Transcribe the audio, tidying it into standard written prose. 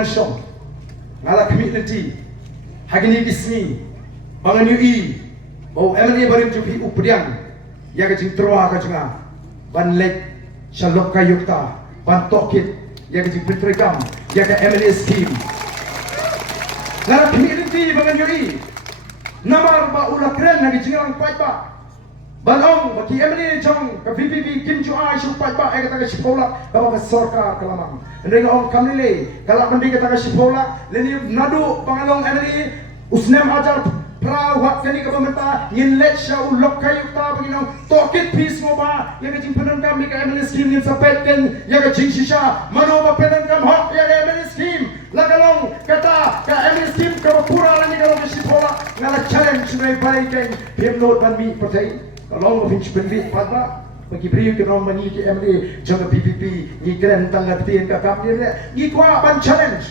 Song ngala community hagini gismi bangan UI o emani barim jupi updiang ya ka jing troa ka jinga ban lek shalok kayukta ban tokit ya ka jing pitrikam ya ka emani scheme ngala community bangan UI namar ba ula kren na jingang pai ba banong bagi emani jong ka VPP Kim Chu Ai shu pai ba ay kata ka sipola ka ba sorka kalamang ndeng ong kamile kala mandi kata ka sipola leni nadu pangalong emani usnem ajar pra wat kani ka pementa yin let sha ulok kayukta bagino tokit peace mo ba ya ka jing penan kam ka emani scheme nin sapet ken ya ka jing shisha mano ba penan kam hok ya ka emani scheme lagalong kata ka emani scheme ka pura lani ka sipola ngala challenge nai pai ken pim note ban mi patai kalau mau pinch penbit pada bagi beri ke nomor ni ke MD jangan PPP ni keren tangga betin ke kap ni ni kuat ban challenge